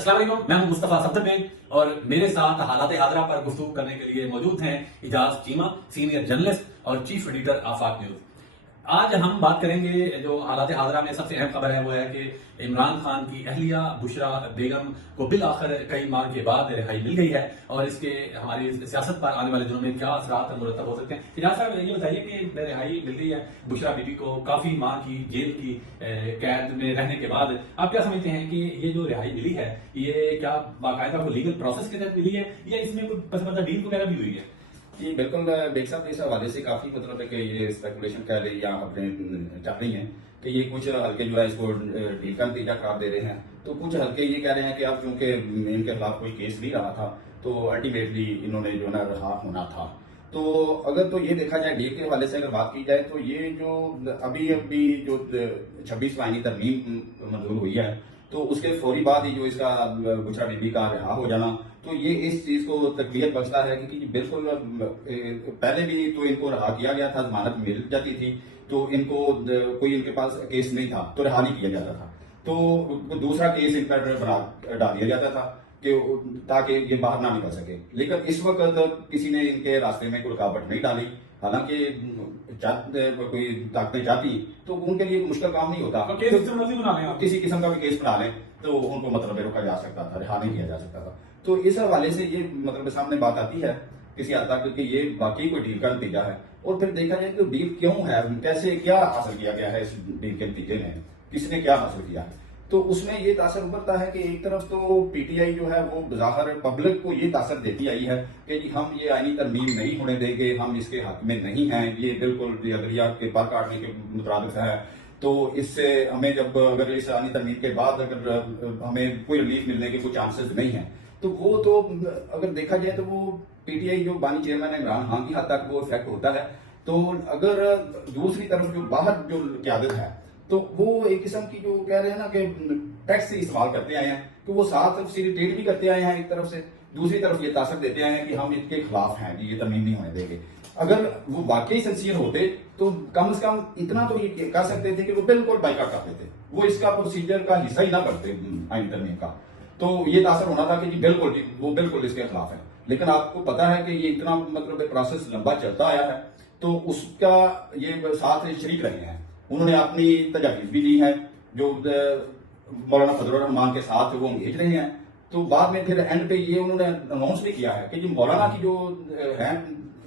अस्सलाम वालेकुम, मैं हूं मुस्तफा सफदर बेग और मेरे साथ हालात हाजरा पर गुफ्तगू करने के लिए मौजूद हैं इजाज चीमा, सीनियर जर्नलिस्ट और चीफ एडिटर आफाक न्यूज। आज हम बात करेंगे जो हालात हाजरा में सबसे अहम खबर है वो है कि इमरान खान की अहलिया बुशरा बेगम को बिल आखिर कई माह के बाद रिहाई मिल गई है और इसके हमारी सियासत पर आने वाले दिनों में क्या असरात मुरतब हो सकते हैं। इजाज साहब ये बताइए कि रिहाई मिल गई है बुशरा बीबी को काफी माह की जेल की कैद में रहने के बाद, आप क्या समझते हैं कि ये जो रिहाई मिली है ये क्या बाकायदा लीगल प्रोसेस के तहत मिली है या इसमें कोई पसंदीदा डील वगैरह भी हुई है? जी बिल्कुल बेग साहब, इस हवाले से काफी मतलब है कि ये स्पेकुलेशन कह रही या अपने चाह रही हैं कि ये कुछ हल्के जो है इसको डील का नतीजा करार दे रहे हैं, तो कुछ हल्के ये कह रहे हैं कि अब चूंकि इनके खिलाफ कोई केस नहीं रहा था तो अल्टीमेटली इन्होंने जो है ना रहा होना था। तो अगर तो ये देखा जाए डील के हवाले से अगर बात की जाए तो ये जो अभी अभी जो 26 आईनी तरमीम मंजूर हुई है तो उसके फौरी बाद ही जो इसका बुशरा बीबी का रिहा हो जाना, तो ये इस चीज को तकलीफ बख्शता है कि बिल्कुल पहले भी तो इनको रहा किया गया था, जमानत मिल जाती थी तो इनको कोई इनके पास केस नहीं था तो रहा नहीं किया जाता था, तो दूसरा केस इन पर डाल दिया जाता था कि ताकि ये बाहर ना निकल सके। लेकिन इस वक्त किसी ने इनके रास्ते में कोई रुकावट नहीं डाली, हालांकि कोई ताकतें चाहती तो उनके लिए मुश्किल काम नहीं होता, तो किसी किस्म का भी केस बना लें तो उनको मतलब रोका जा सकता था, रिहा नहीं किया जा सकता था। तो इस हवाले से ये मतलब सामने बात आती है किसी हद तक कि ये वाकई कोई डील का नतीजा है। और फिर देखा जाए कि डील क्यों है, कैसे क्या हासिल किया गया है इस डील के नतीजे में, किसने क्या हासिल किया, तो उसमें ये तासर उभरता है कि एक तरफ तो पीटीआई जो है वो बाहर पब्लिक को ये तासर देती आई है कि जी हम ये आईनी तरमीम नहीं होने देंगे, हम इसके हक में नहीं हैं, ये बिल्कुल अदलिया के पर काटने के मुताबिक है, तो इससे हमें जब अगर इस आईनी तरमीम के बाद अगर हमें कोई रिलीफ मिलने के कोई चांसेस नहीं है, तो वो तो अगर देखा जाए तो वो पीटीआई जो बानी चेयरमैन है इमरान खान की हद तक वो इफेक्ट होता है। तो अगर दूसरी तरफ जो बाहर जो क्यादत है तो वो एक किस्म की जो कह रहे हैं ना कि टैक्स इस्तेमाल करते आए हैं, तो वो साथ फैसिलिटेट भी करते आए हैं एक तरफ से, दूसरी तरफ ये तासर देते आए हैं कि हम इसके खिलाफ हैं, ये तरमीम नहीं होने देंगे। अगर वो वाकई सिंसियर होते तो कम से कम इतना तो ये कह सकते थे कि वो बिल्कुल बाइकआउट कर देते, वो इसका प्रोसीजर का हिस्सा ही ना बनते आईनी तरमीम का, तो ये तासर होना था कि जी बिल्कुल वो बिल्कुल इसके खिलाफ है। लेकिन आपको पता है कि ये इतना मतलब प्रोसेस लंबा चलता आया है तो उसका ये साथ शरीक रहे हैं, उन्होंने अपनी तजावीज भी दी है जो मौलाना फजलुर रहमान के साथ वो भेज रहे हैं, तो बाद में फिर एंड पे ये उन्होंने अनाउंस भी किया है कि जी मौलाना की जो है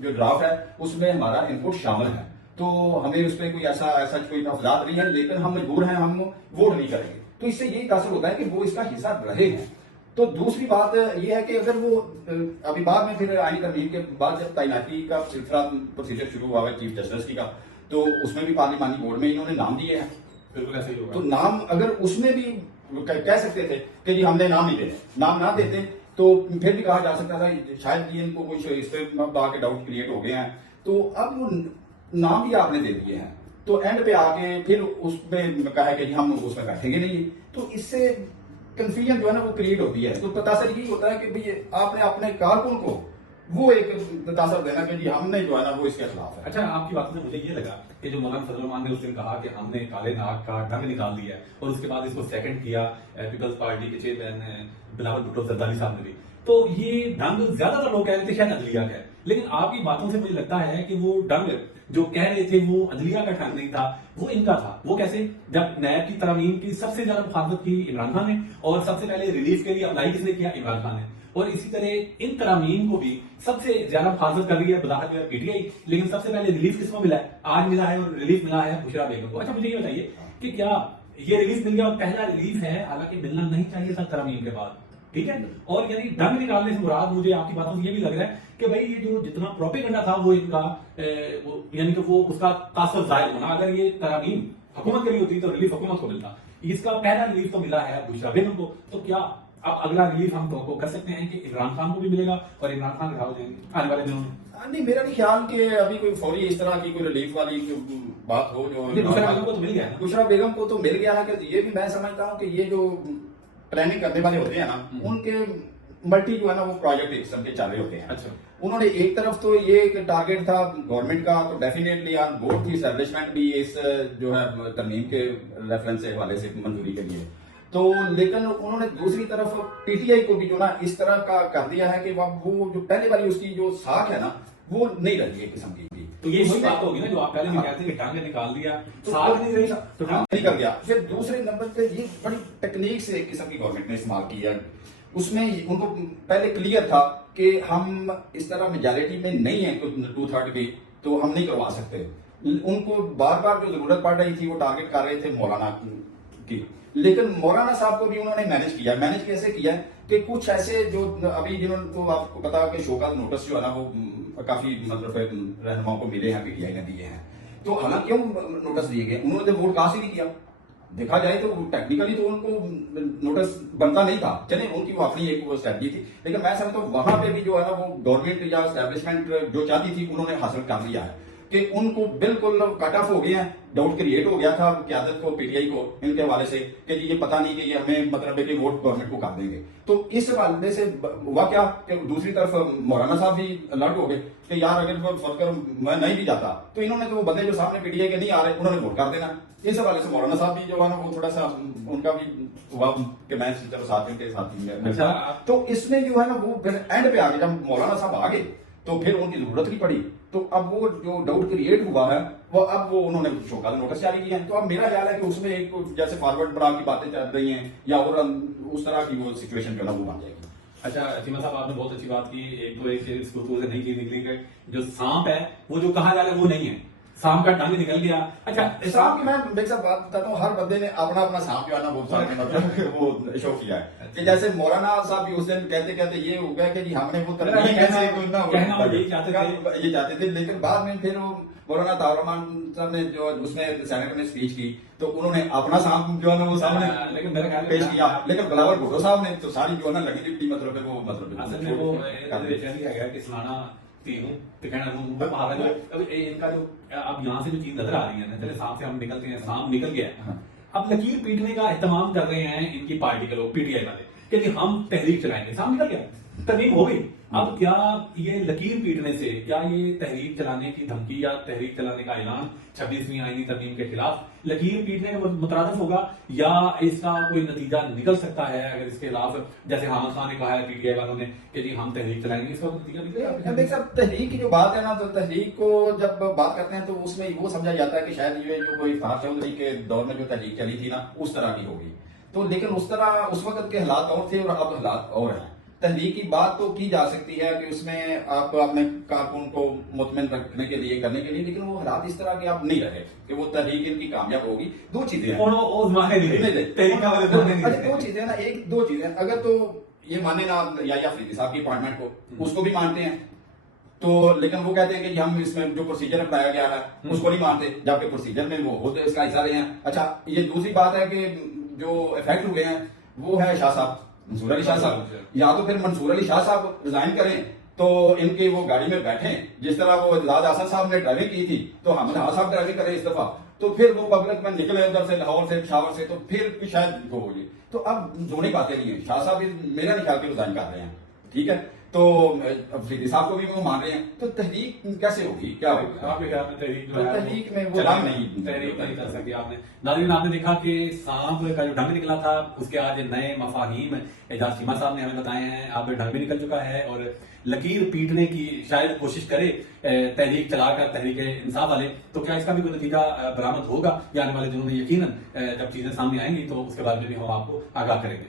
जो ड्राफ्ट है उसमें हमारा इनपुट शामिल है, तो हमें उस पर कोई ऐसा कोई अफजात नहीं है, लेकिन हम मजबूर हैं, हम वोट नहीं करेंगे। तो इससे यही तासर होता है कि वो इसका हिस्सा रहे हैं। तो दूसरी बात यह है कि अगर वो अभी बाद में फिर आईनी तरमीम के बाद जब तैनाती का सिलसिला प्रोसीजर शुरू हुआ है चीफ जस्टिस का, तो उसमें भी पार्लिमानी बोर्ड में इन्होंने नाम दिए हैं, बिल्कुल ऐसे ही होगा। तो नाम अगर उसमें भी कह सकते थे कि जी हमने नाम नहीं देते, नाम ना देते तो फिर भी कहा जा सकता था शायद ये इनको कुछ इस पर आके डाउट क्रिएट हो गए हैं, तो अब वो नाम भी आपने दे दिए हैं तो एंड पे आके फिर उसमें कहा है कि जी हम उसमें बैठेंगे नहीं, तो इससे कंफ्यूजन जो है ना वो क्रिएट होती है। तो तासर यही होता है कि भाई आपने अपने कारकुन को वो एक तासर देना कि जी हमने जो है ना वो इसके खिलाफ है। अच्छा, आपकी बातों से मुझे ये लगा कि जो मौलाना फजलुर रहमान ने उस दिन कहा कि हमने काले नाग का ढंग निकाल दिया है और उसके बाद इसको सेकंड किया पीपल्स पार्टी के चेयरमैन बिलावल भुट्टो जरदारी साहब ने भी, तो ये ढंग ज्यादातर लोग कह रहे थे शायद अदलिया का है, लेकिन आपकी बातों से मुझे लगता है कि वो ढंग जो कह रहे थे वो अदलिया का ढंग नहीं था, वो इनका था। वो कैसे? जब नैब की तरमीम की सबसे ज्यादा मुखालफत की इमरान खान ने और सबसे पहले रिलीफ के लिए अप्लाई किसने किया? इमरान खान ने। और इसी तरह इन तरामीम को भी सबसे ज्यादा मुखालफत कर रही है बज़ाहिर जो पीटीआई, लेकिन सबसे पहले रिलीफ किसको मिला है? आज मिला है और रिलीफ मिला है बुशरा बेगम को। अच्छा मुझे ये बताइए कि क्या ये रिलीफ मिल गया और पहला रिलीफ है, हालांकि मिलना नहीं चाहिए था तरामीम के बाद, ठीक है, और यानी ढंग निकालने से मुराद मुझे आपकी बातों से ये भी लग रहा है कि भाई ये जो जितना प्रोपेगेंडा था वो इनका यानी कि वो उसका तासर जाहिर होना, अगर ये तरामीम हुकूमत के लिए होती तो रिलीफ हुकूमत को मिलता, इसका पहला रिलीफ तो मिला है बुशरा बेगम को, तो क्या अब अगला रिलीफ हम तो कर सकते हैं कि इमरान खान को भी मिलेगा और इमरान खान रिहा हो जाएंगे आने वाले दिनों में? नहीं, मेरा नहीं ख्याल कि अभी कोई फौरी इस तरह की कोई रिलीफ वाली बात हो। जो बुशरा बेगम को तो मिल गया है, बुशरा बेगम को तो मिल गया है कि ये भी मैं समझता हूँ कि ये जो प्लानिंग करने वाले होते हैं ना उनके मल्टी जो है ना वो प्रोजेक्ट एक किस्म के चल रहे होते हैं। अच्छा, उन्होंने एक तरफ तो ये एक टारगेट था गवर्नमेंट का, तो डेफिनेटली ऑन बोर्ड थी एस्टैब्लिशमेंट भी इस जो है तरमीम के रेफरेंस से हवाले से मंजूरी के लिए, तो लेकिन उन्होंने दूसरी तरफ पीटीआई को भी जो ना इस तरह का कर दिया है कि वो जो पहले वाली उसकी जो साख है ना वो नहीं रही है किस्म की। तो ये वही बात होगी ना जो आप पहले भी कहते थे कि टांगे निकाल दिया, साथ नहीं रही तो निकल गया। फिर दूसरे नंबर पे ये बड़ी टेक्निक से एक किस्म की गवर्नमेंट ने इस्तेमाल की है। उसमें उनको पहले क्लियर था कि हम इस तरह मेजॉरिटी में नहीं है 2/3 की, तो हम नहीं करवा सकते। उनको बार बार जो जरूरत पड़ रही थी वो टारगेट कर रहे थे मौलाना की, लेकिन मौलाना साहब को भी उन्होंने मैनेज किया। मैनेज कैसे किया कि कुछ ऐसे जो अभी जिन्होंने आपको पता कि शोकॉज नोटिस जो है ना वो काफी मतलब रहनुमाओं को मिले हैं, पीटीआई ने दिए हैं। तो हालांकि क्यों नोटिस दिए गए, उन्होंने तो वोट कास्ट ही नहीं किया। देखा जाए तो टेक्निकली तो उनको नोटिस बनता नहीं था, चले उनकी वो अपनी एक वो स्ट्रेटजी थी, लेकिन मैं समझता हूँ वहां पे भी जो है ना वो गवर्नमेंट या एस्टेब्लिशमेंट जो चाहती थी उन्होंने हासिल कर लिया है कि उनको बिल्कुल कट ऑफ हो गए हैं। डाउट क्रिएट हो गया था क्यादत को, पीटीआई को, इनके हवाले से कि जी ये पता नहीं कि ये हमें मतलब है कि वोट गवर्नमेंट को कर देंगे। तो इस हवाले से हुआ क्या कि दूसरी तरफ मौलाना साहब भी अलर्ट हो गए कि यार अगर वो फर्कर मैं नहीं भी जाता तो इन्होंने तो वो बंदे जो सामने पीटीआई के नहीं आ रहे उन्होंने वोट कर देना। इस हवाले से मौलाना साहब भी जो है ना वो थोड़ा सा उनका भी हुआ कि मैं चलो साथियों के साथ। तो इसमें जो है ना वो एंड पे आ गए, जब मौलाना साहब आ गए तो फिर उनकी जरूरत नहीं पड़ी। तो अब वो जो डाउट क्रिएट हुआ है वो अब वो उन्होंने शोकॉज नोटिस जारी किए हैं। तो अब मेरा ख्याल है कि उसमें एक जैसे फॉरवर्ड ब्राक की बातें चल रही हैं या और उस तरह की वो सिचुएशन जो है ना वो बन जाएगी। अच्छा चीमा साहब आपने बहुत अच्छी बात की। एक तो एक इस गुफ्तगू से नई चीज निकली कि जो सांप है वो जो कहा जा रहा है वो नहीं है, सांप का डंग निकल गया। अच्छा सांप की मैं देख साहब बात बताता हूँ, हर बंदे ने अपना अपना सांप जो है ना वो सामने मतलब वो शो किया है कि जैसे मौलाना साहब भी उस दिन कहते कहते ये हो गया कि जी हमने वो कहना ये चाहते थे, लेकिन बाद में फिर वो मौलाना तारमान साहब ने जो उसने सेनेट में स्पीच की तो उन्होंने अपना सांप जो है ना वो सामने लेकिन मेरा ख्याल पेश किया, लेकिन बिलावल भुट्टो साहब ने तो सारी जो है ना लगी लिपटी मतलब है वो असल में वो है कि सुनाना तीनों तो कहना वो मुहावरा जो अब इनका जो अब यहाँ से जो चीज नजर आ रही है ना, चले सांप से हम निकलते हैं, सांप निकल गया है, अब लकीर पीटने का एहतमाम कर रहे हैं इनकी पार्टी के लोग, पीटीआई वाले कि हम तहरीक चलाएंगे, सांप निकल गया, तरमीम हो गई। अब क्या ये लकीर पीटने से क्या ये तहरीक चलाने की धमकी या तहरीक चलाने का ऐलान 26वीं आईनी तरमीम के खिलाफ लकीर पीटने के मुतरादिफ होगा या इसका कोई नतीजा निकल सकता है अगर इसके खिलाफ जैसे हामिद खान ने कहा है पीटीआई वालों ने कि जी हम तहरीक चलाएंगे, इसका नतीजा निकलेगा? देख साहब तहरीक की जो बात है ना, तो तहरीक को जब बात करते हैं तो उसमें वो समझा जाता है कि शायद ये जो कोई इफ्तार चौधरी के दौर में जो तहरीक चली थी ना उस तरह की होगी। तो लेकिन उस तरह उस वक्त के हालात और थे और अब हालात और हैं। तहरीक की बात तो की जा सकती है कि उसमें आप अपने कारकुन को मुतमिन रखने के लिए करने के लिए, लेकिन वो हालात इस तरह के आप नहीं रहे कि वो तहरीक इनकी कामयाब होगी। दो चीजें हैं, दो चीजें ना, एक दो चीजें अगर तो ये माने ना या अफरीदी साहब की अपॉइंटमेंट को उसको भी मानते हैं तो, लेकिन वो कहते हैं कि हम इसमें जो प्रोसीजर अपनाया गया है उसको नहीं मानते, जबकि प्रोसीजर में वो होते इसका हिस्सा रहे हैं। अच्छा ये दूसरी बात है कि जो इफेक्ट हुए हैं वो है शाह साहब, मंसूर अली शाह साहब, या तो फिर मंसूर अली शाह साहब रिजाइन करें तो इनके वो गाड़ी में बैठे, जिस तरह वो इजलाज आसन साहब ने ड्राइविंग की थी तो हम साहब ड्राइविंग करें इस दफा, तो फिर वो पब्लिक में निकले उधर से लाहौर से शावर से, तो फिर शायद वो होगी। तो अब दोनों बातें नहीं है, शाह साहब मेरा नहीं ख्याल के रिजाइन कर रहे हैं, ठीक है, तो अफरीदी साहब को भी वो मान रहे हैं, तो तहरीक कैसे होगी, क्या होगा? आपके ख्याल में तहरीक जो है तहरीक में वो तहरीक नहीं कर सकती आपने। नाज़रीन आपने देखा कि सांप का जो ढंग निकला था उसके आज नए मफाहीम एजाज चीमा साहब ने हमें बताए हैं, आप ढंग भी निकल चुका है और लकीर पीटने की शायद कोशिश करे तहरीक चलाकर तहरीक इंसाफ वाले, तो क्या इसका भी कोई नतीजा बरामद होगा या आने वाले दिनों में? यकीनन जब चीजें सामने आएंगी तो उसके बारे में भी हम आपको आगाह करेंगे।